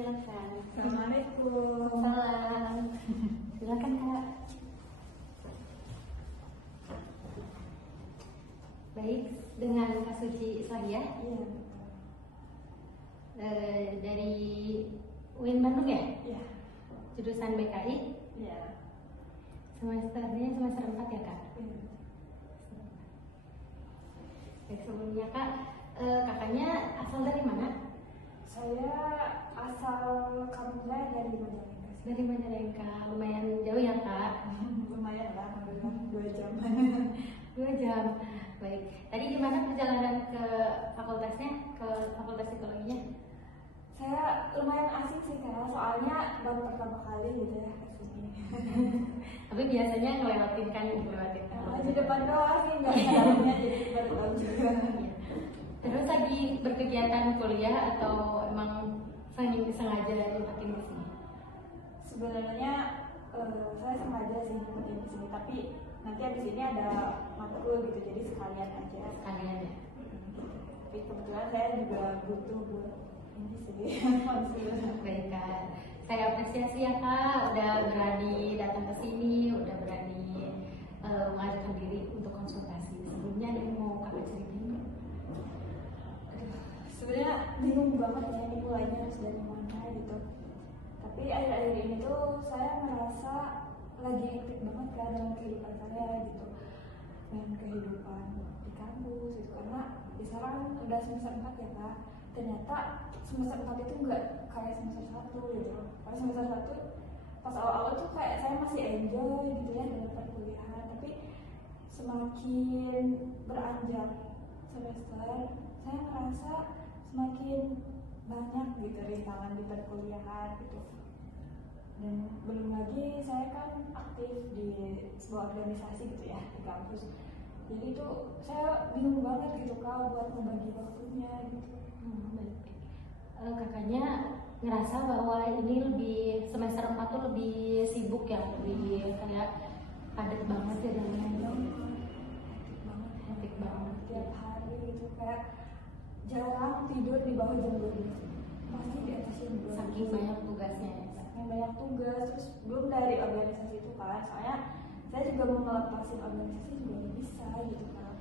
Silakan. Assalamualaikum. Salam. Silakan Kak. Baik, dengan Kak Suci Islahiyah Iya. Dari UIN Bandung ya? Iya. Jurusan BKI. Iya. Semesternya semester 4 ya Kak? Iya. Baik, sebelumnya Kak, kakaknya asal dari mana? Saya asal kampung saya dari Majalengka. Dari Majalengka, lumayan jauh ya Kak? Lumayan lah, alhamdulillah 2 jam. 2 jam. Baik, tadi gimana perjalanan ke fakultasnya, ke fakultas psikologinya? Saya lumayan asik sih karena soalnya baru pertama kali gitu ya ke sini. Tapi biasanya ngelewatin kan, ngelewatin Di depan doang sih nggak tahunya jadi baru tahu juga. Terus lagi berkegiatan kuliah atau emang sengaja lewatin ke sini? Sebenarnya saya sengaja sih ngikutin di sini, tapi nanti abis ini ada matkul gitu, jadi sekalian aja. Sekalian ya? Tapi kebetulan saya juga butuh buat ini sih konsul. Baik Kak, saya apresiasi ya Kak, udah berani datang ke sini, udah berani mengajukan diri untuk konsultasi. Sebelumnya ada yang mau Kakak ceritain? Sebenarnya bingung banget ya ini mulainya harus dari mana gitu. Tapi akhir-akhir ini tuh saya merasa lagi hektik banget kan dalam kehidupan saya gitu, dan kehidupan di kampus gitu, karena di sekarang udah semester 4 ya Kak. Ternyata semester 4 itu nggak kayak semester 1 gitu. Pas semester 1 pas awal-awal tuh kayak saya masih enjoy gitu ya dalam perkuliahan, tapi semakin beranjak semester saya merasa semakin banyak gitu rintangan di perkuliahan gitu. Dan belum lagi saya kan aktif di sebuah organisasi gitu ya di kampus, jadi itu saya bingung banget gitu Kak buat membagi waktunya gitu. Baik. Kakaknya ngerasa bahwa ini lebih semester 4 tuh lebih sibuk ya, lebih kayak padat banget ya dan hektik banget Tiap hari gitu kayak jarang tidur di bawah jam 12, pasti di atas jam 12. saking banyak tugasnya ya. Saking banyak tugas, terus belum dari organisasi itu kan, soalnya saya juga mau melepasin organisasi juga nggak bisa gitu kan,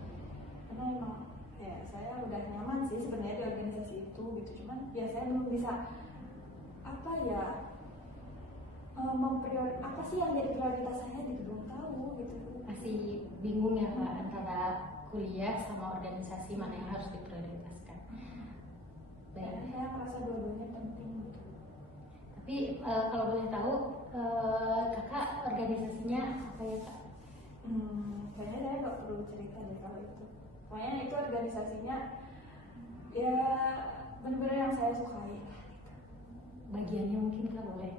karena emang ya saya udah nyaman sih sebenarnya di organisasi itu gitu, cuman ya saya belum bisa apa ya apa sih yang jadi prioritas saya gitu, belum tahu gitu. Masih bingung ya Kak antara kuliah sama organisasi mana yang harus diprioritaskan. Dan Baik. saya merasa dua-duanya penting gitu. Tapi kalau boleh tahu kakak organisasinya apa ya Kak? Kayaknya saya nggak perlu cerita deh kalau itu. Pokoknya itu organisasinya ya benar-benar yang saya sukai. Bagiannya mungkin Kak boleh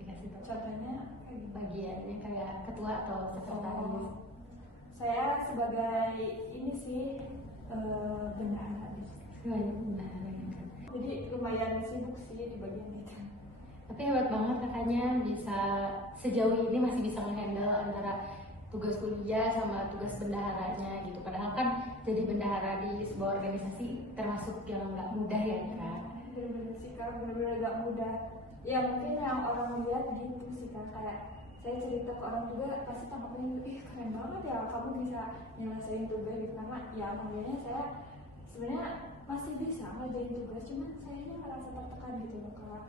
dikasih tahu? Contohnya kayak gimana? Bagiannya kayak ketua atau sekretaris? Saya sebagai ini sih bendahara. Banyak bendahara ya Kak. Jadi lumayan sibuk sih di bagian itu. Tapi hebat banget kakaknya bisa sejauh ini masih bisa menghandle antara tugas kuliah sama tugas bendaharanya gitu. Padahal kan jadi bendahara di sebuah organisasi termasuk yang nggak mudah ya Kak. Bener-bener sih Kak, bener-bener gak mudah. Ya mungkin yang orang lihat gitu sih Kak, kayak saya cerita ke orang juga pasti tanggapnya ih keren banget ya kamu bisa nyelesain tugas gitu, karena ya alhamdulillah saya sebenarnya masih bisa ngerjain tugas, cuman sayanya merasa tertekan gitu loh Kak.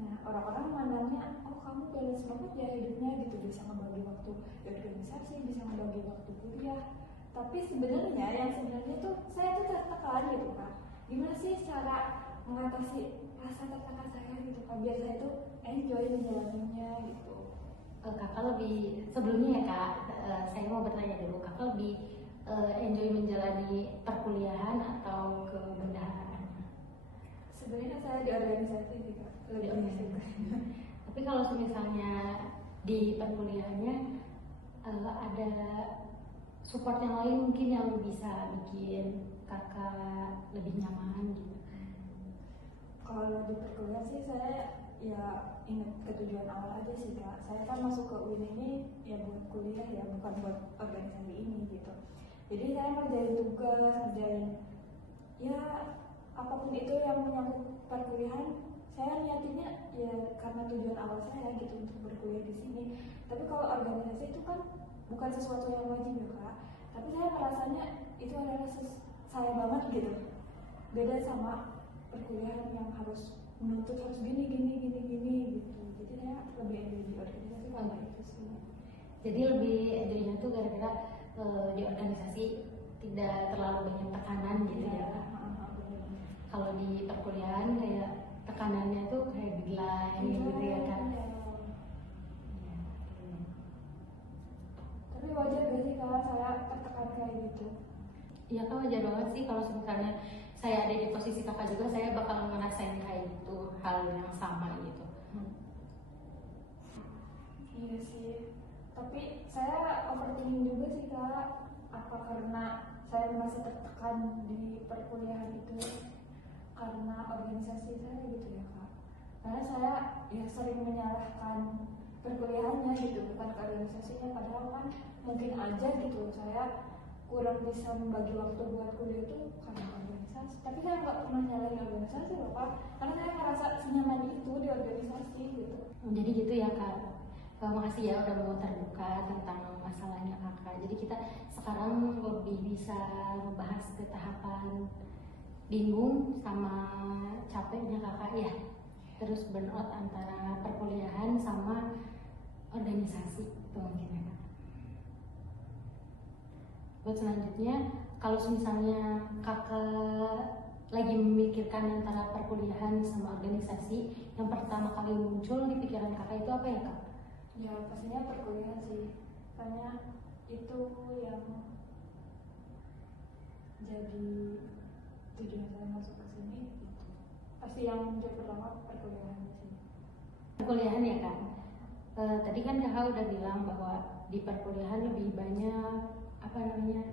Nah orang-orang memandangnya oh kamu balance banget ya hidupnya gitu, bisa ngebagi waktu di organisasi, bisa ngebagi waktu kuliah. Tapi sebenarnya yang sebenarnya tuh saya tuh tertekan gitu Kak. Gimana sih cara mengatasi rasa tertekan saya gitu Kak, biar saya tuh enjoy menjalaninya gitu. Kakak lebih sebelumnya ya Kak, saya mau bertanya dulu, kakak lebih enjoy menjalani perkuliahan atau ke bendaharaan? Sebenarnya saya di organisasi sih Kak, lebih asik. Tapi kalau misalnya di perkuliahannya ada support yang lain mungkin yang bisa bikin kakak lebih nyaman gitu. Kalau di perkuliahan sih saya ya ingat ketujuan awal aja sih Kak. Saya kan masuk ke UIN ini ya buat kuliah ya, bukan buat organisasi ini gitu. Jadi saya ngerjain tugas, ngerjain ya apapun itu yang menyangkut perkuliahan saya niatinnya ya karena tujuan awal saya gitu untuk berkuliah di sini. Tapi kalau organisasi itu kan bukan sesuatu yang wajib ya kak, tapi saya merasanya itu adalah saya banget gitu, beda sama perkuliahan yang harus menuntut harus gini gitu. Jadi saya lebih enjoy di organisasi karena itu sih. Jadi lebih enjoynya tuh gara-gara di organisasi tidak terlalu banyak tekanan gitu ya. Kalau di perkuliahan kayak tekanannya tuh kayak deadline gitu ya kan. Tapi wajar gak sih kalau saya tertekan kayak gitu? Iya kan, wajar banget sih kalau misalnya saya ada di posisi kakak juga, saya bakal ngerasain kayak gitu, hal yang sama gitu. Iya sih, tapi saya overthinking juga sih kak. Apa karena saya merasa tertekan di perkuliahan itu karena organisasi saya gitu ya kak? Karena saya ya sering menyalahkan perkuliahannya gitu, bukan ke organisasinya. Padahal kan mungkin aja gitu saya kurang bisa membagi waktu buat kuliah itu karena organisasi. Tapi saya nggak pernah nyalahin organisasi loh kak, karena saya merasa senyaman itu di organisasi gitu. Jadi gitu ya kak. Makasih ya udah mau terbuka tentang masalahnya kakak. Jadi kita sekarang lebih bisa membahas ke tahapan bingung sama capeknya kakak ya. Terus burnout antara perkuliahan sama organisasi itu mungkin ya kak. Buat selanjutnya, kalau misalnya kakak lagi memikirkan antara perkuliahan sama organisasi, yang pertama kali muncul di pikiran kakak itu apa ya kak? Ya pastinya perkuliahan sih, karena itu yang jadi tujuan saya masuk ke sini gitu. Pasti yang muncul pertama perkuliahan sih. Perkuliahan ya kak. Tadi kan kakak udah bilang bahwa di perkuliahan lebih banyak apa namanya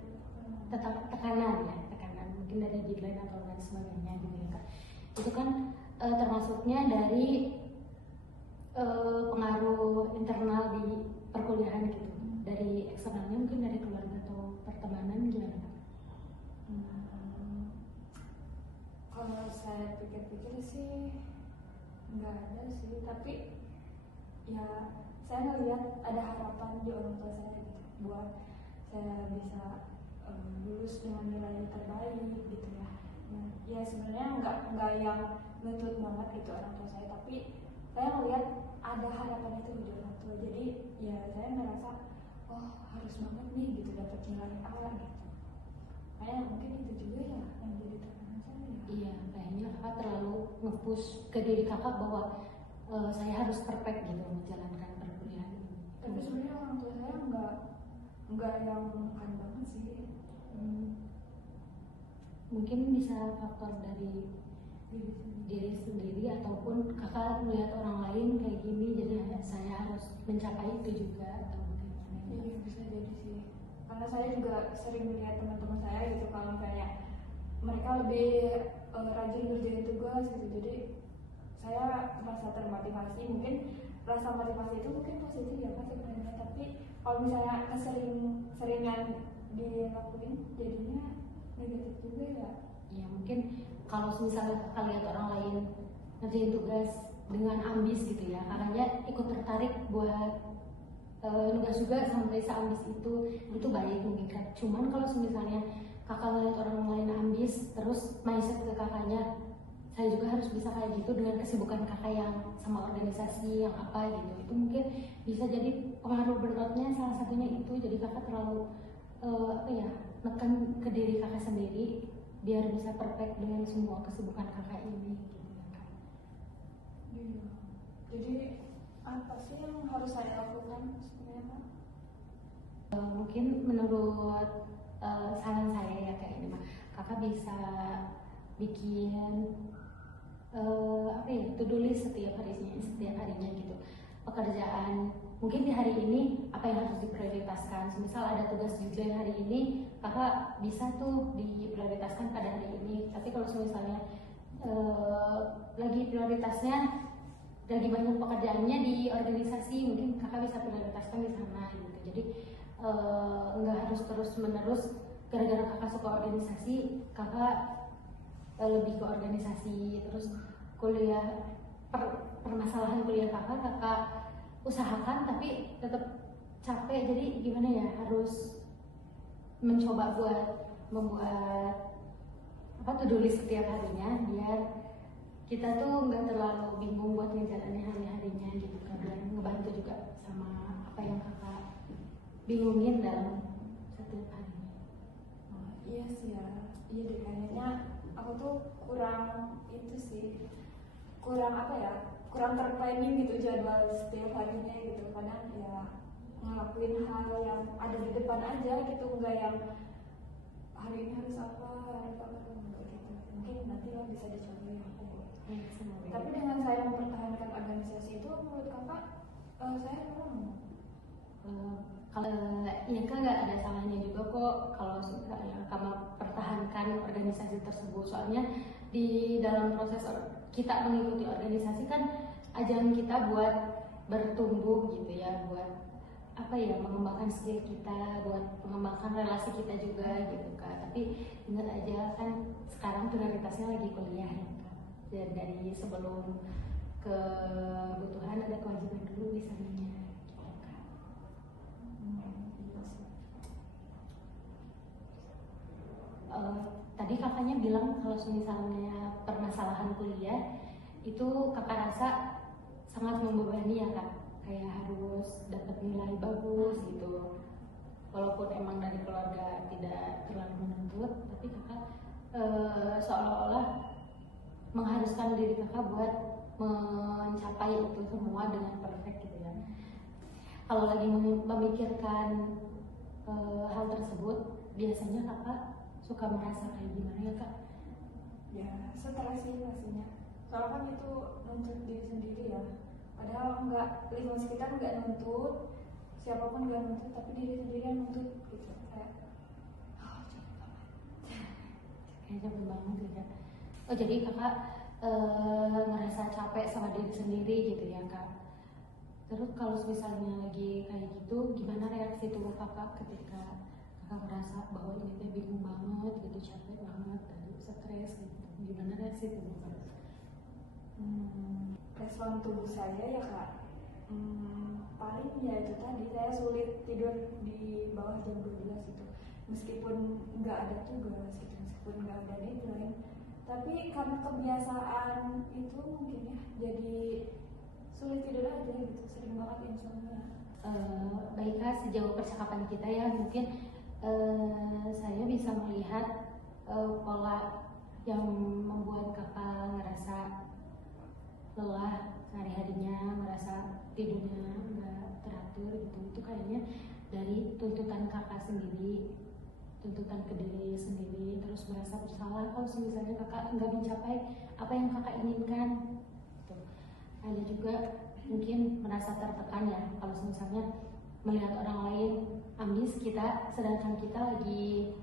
tekanan ya, tekanan mungkin dari deadline atau lain sebagainya gitu ya kak. Itu kan termasuknya dari pengaruh internal di perkuliahan gitu, dari eksternalnya mungkin dari keluarga atau pertemanan gimana kak? Kalau saya pikir-pikir sih nggak ada sih, tapi ya saya ngelihat ada harapan di orang tua saya gitu buat saya bisa lulus dengan nilai terbaik gitu ya. Ya sebenarnya nggak yang nuntut banget gitu orang tua saya, tapi saya ngelihat ada harapan itu di orang tua. Jadi ya saya merasa oh harus banget nih gitu dapat nilai A gitu. Kayak mungkin itu juga ya yang jadi tekanan saya. Iya, kayaknya kakak terlalu nge-push ke diri kakak bahwa saya harus perfect gitu menjalankan perkuliahan ini. Tapi sebenarnya orang tua saya nggak yang menekan banget sih. Mungkin bisa faktor dari diri sendiri ataupun kakak melihat orang lain kayak gini, jadi saya harus mencapai itu juga atau bagaimana? Iya bisa jadi sih. Karena saya juga sering melihat teman-teman saya gitu kalau kayak mereka lebih rajin ngerjain tugas gitu. Jadi saya merasa termotivasi. Mungkin rasa motivasi itu mungkin positif ya kan sebenarnya. Tapi kalau misalnya seringan dilakuin jadinya negatif juga ya. Ya mungkin kalau misalnya kakak lihat orang lain ngerjain tugas dengan ambis gitu ya, kakaknya ikut tertarik buat nugas juga sampai seambis itu baik mungkin kan. Cuman kalau misalnya kakak lihat orang lain ambis terus mindset ke kakaknya, saya juga harus bisa kayak gitu dengan kesibukan kakak yang sama organisasi yang apa gitu, itu mungkin bisa jadi pengaruh burnoutnya salah satunya itu. Jadi kakak terlalu nekan ke diri kakak sendiri biar bisa perfect dengan semua kesibukan kakak ini gitu ya kak. Iya. Jadi apa sih yang harus saya lakukan sebenarnya Pak? Mungkin menurut saran saya ya kayak ini mah, kakak bisa bikin to-do list setiap harinya gitu, pekerjaan mungkin di hari ini apa yang harus diprioritaskan. Misal ada tugas deadline hari ini, kakak bisa tuh diprioritaskan pada hari ini. Tapi kalau misalnya lagi prioritasnya lagi banyak pekerjaannya di organisasi, mungkin kakak bisa prioritaskan di sana gitu. Jadi nggak harus terus menerus gara-gara kakak suka organisasi kakak lebih ke organisasi, terus kuliah permasalahan kuliah kakak usahakan tapi tetap capek, jadi gimana ya, harus mencoba buat membuat to-do list setiap harinya biar kita tuh nggak terlalu bingung buat ngejalanin hari-harinya gitu kan, dan ngebantu juga sama apa yang kakak bingungin dalam setiap harinya. Iya sih ya, iya deh, kayaknya aku tuh kurang itu sih, kurang apa ya, kurang terplanning gitu jadwal setiap harinya gitu. Kadang ya ngelakuin hal yang ada di depan aja gitu, enggak yang hari ini harus apa enggak gitu. Mungkin nanti lo bisa dicoba ya. Tapi dengan saya mempertahankan organisasi itu, menurut kakak saya kurang. Kalau ya kan nggak ada salahnya juga kok kalau kamu pertahankan organisasi tersebut, soalnya di dalam proses kita mengikuti organisasi kan ajang kita buat bertumbuh gitu ya, buat apa ya, mengembangkan skill kita, buat mengembangkan relasi kita juga gitu kan. Tapi ingat aja kan sekarang prioritasnya lagi kuliah ya kan, dan dari sebelum kebutuhan ada kewajiban dulu di sananya gitu kan. Tadi kakaknya bilang kalau misalnya permasalahan kuliah itu kakak rasa sangat membebani ya kak, kayak harus dapat nilai bagus gitu, walaupun emang dari keluarga tidak terlalu menuntut, tapi kakak seolah-olah mengharuskan diri kakak buat mencapai itu semua dengan perfect gitu ya. Kalau lagi memikirkan hal tersebut, biasanya kakak suka merasa kayak gimana ya kak? Ya stres sih pastinya, soalnya kan itu nuntut diri sendiri ya, padahal enggak, lingkungan sekitar enggak nuntut, siapapun enggak nuntut, tapi diri sendiri yang nuntut gitu. Kayak Kayaknya capek banget ya. Oh jadi kakak ngerasa capek sama diri sendiri gitu ya kak. Terus kalau misalnya lagi kayak gitu, gimana reaksi tubuh kakak ketika kakak merasa bahwa ini tuh bingung banget gitu, capek banget, tadi stres gitu, gimana reaksi tubuh kakak? Respon tubuh saya ya kak, paling ya itu tadi, saya sulit tidur di bawah jam 12 itu, meskipun nggak ada tugas gitu, meskipun nggak ada deadline, tapi karena kebiasaan itu mungkin ya jadi sulit tidur aja gitu, sering banget insomnia. Baiklah, sejauh percakapan kita ya, mungkin saya bisa melihat pola yang membuat kakak ngerasa lelah sehari-harinya, merasa tidurnya nggak teratur gitu. Itu kayaknya dari tuntutan kakak sendiri, tuntutan ke diri sendiri, terus merasa bersalah kalau misalnya kakak nggak mencapai apa yang kakak inginkan gitu. Ada juga mungkin merasa tertekan ya kalau misalnya melihat orang lain ambis kita, sedangkan kita lagi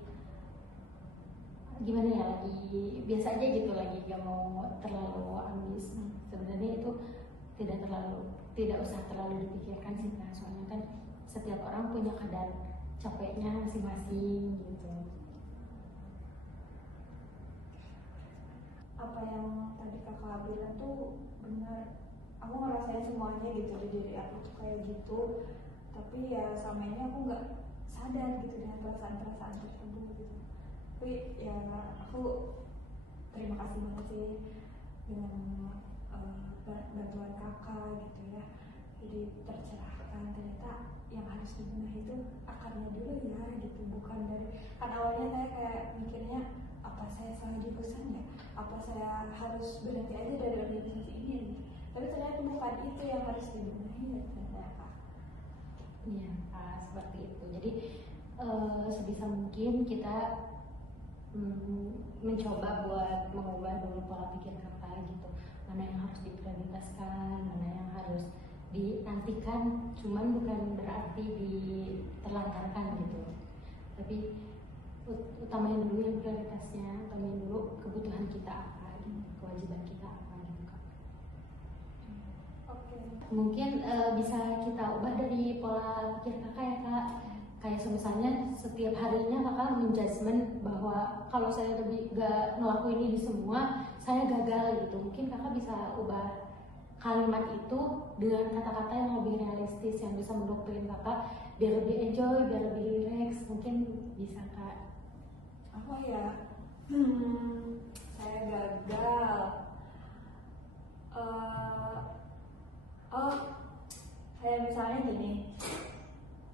gimana ya, lagi biasa aja gitu, lagi gak mau terlalu ambis. Sebenarnya itu tidak usah terlalu dipikirkan sih kak, soalnya kan setiap orang punya kadar capeknya masing-masing gitu. Apa yang tadi kakak bilang tuh benar, aku ngerasain semuanya gitu di diri aku tuh kayak gitu, tapi ya selama ini aku nggak sadar gitu dengan perasaan-perasaan tersebut gitu. Tapi ya aku terima kasih banget sih dengan bantuan kakak gitu ya, jadi tercerahkan ternyata yang harus dibenahi itu akarnya dulu ya gitu, bukan dari, kan awalnya saya kayak mikirnya apa saya salah jurusan ya, apa saya harus berhenti aja dari organisasi ini gitu. Tapi ternyata bukan itu yang harus dibenahi ya ternyata. Iya seperti itu. Jadi sebisa mungkin kita mencoba buat mengubah dulu pola pikir kakak gitu, mana yang harus diprioritaskan, mana yang harus dinantikan, cuman bukan berarti diterlantarkan gitu, tapi utamain dulu yang prioritasnya, utamain dulu kebutuhan kita apa gitu, kewajiban kita apa gitu kak. Oke. Mungkin bisa kita ubah dari pola pikir kakak ya kak. Kayak misalnya setiap harinya kakak menjudgment bahwa kalau saya lebih gak ngelakuin ini semua saya gagal gitu. Mungkin kakak bisa ubah kalimat itu dengan kata-kata yang lebih realistis, yang bisa mendoktrin kakak biar lebih enjoy, biar lebih relax. Mungkin bisa kak. Apa ya? Saya gagal. Oh, kayak misalnya gini,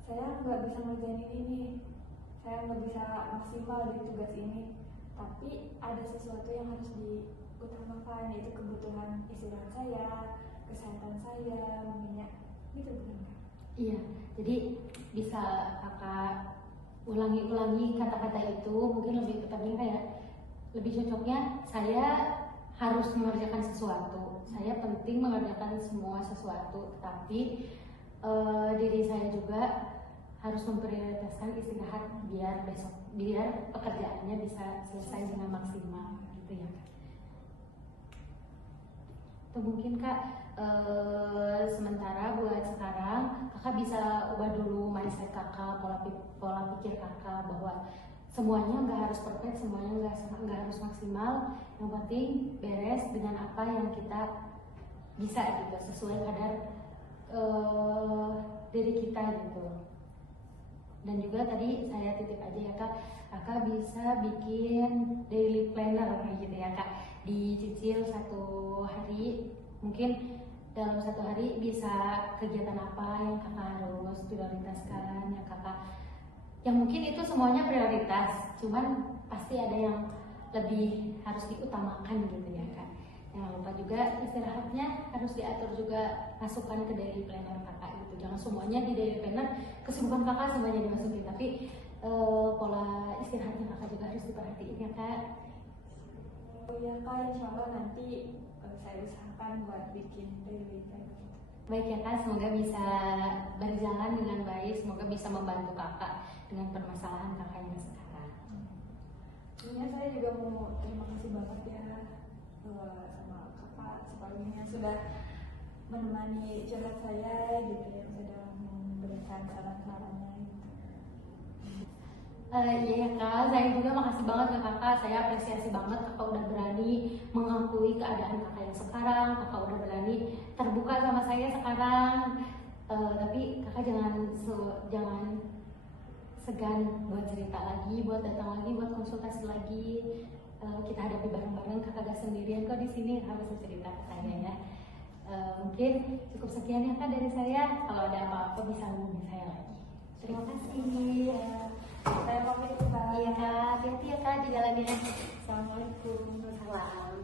saya nggak bisa ngerjain ini, saya nggak bisa maksimal di tugas ini, tapi ada sesuatu yang harus diutamakan, yaitu kebutuhan istirahat saya, kesehatan saya, mengingat gitu, bukan kan? Iya, jadi bisa kakak ulangi kata-kata itu, mungkin lebih tepatnya kayak lebih cocoknya saya harus mengerjakan sesuatu, saya penting mengerjakan semua sesuatu, tapi diri saya juga harus memprioritaskan istirahat biar pekerjaannya bisa selesai dengan maksimal gitu ya. Atau mungkin kak sementara buat sekarang kakak bisa ubah dulu mindset kakak, pola pikir kakak bahwa semuanya nggak harus perfect, semuanya nggak harus maksimal, yang penting beres dengan apa yang kita bisa gitu, sesuai kadar diri kita gitu. Dan juga tadi saya titip aja ya kak, kakak bisa bikin daily planner kayak gitu ya kak, dicicil 1 hari, mungkin dalam 1 hari bisa kegiatan apa yang kakak harus prioritaskan, yang mungkin itu semuanya prioritas, cuman pasti ada yang lebih harus diutamakan gitu ya kak. Jangan lupa juga istirahatnya harus diatur juga, masukkan ke daily planner kakak gitu. Jangan semuanya di daily planner, kesibukan kakak semuanya dimasukin, tapi pola istirahatnya kakak juga harus diperhatiin ya kak. Oh ya kak, insya Allah nanti saya usahakan buat bikin daily planner. Baik ya kak, semoga bisa berjalan dengan baik, semoga bisa membantu kakak dengan permasalahan kakak yang sekarang. Intinya saya juga mau terima kasih banget ya sama kakak sebelumnya sudah menemani curhat saya gitu ya, sudah memberikan saran-sarannya gitu. Iya ya kak, saya juga makasih banget ke kakak, saya apresiasi banget kakak udah berani mengakui keadaan kakak yang sekarang, kakak udah berani terbuka sama saya sekarang. Tapi kakak jangan segan buat cerita lagi, buat datang lagi, buat konsultasi lagi. Kita hadapi bareng-bareng, kakak gak sendirian kok di sini, kakak bisa cerita ke saya ya. Mungkin cukup sekian ya kak dari saya, kalau ada apa-apa bisa hubungi saya lagi. Terima kasih. Saya pamit kak. Iya kak, hati-hati ya kak di jalannya. Assalamualaikum. Salam.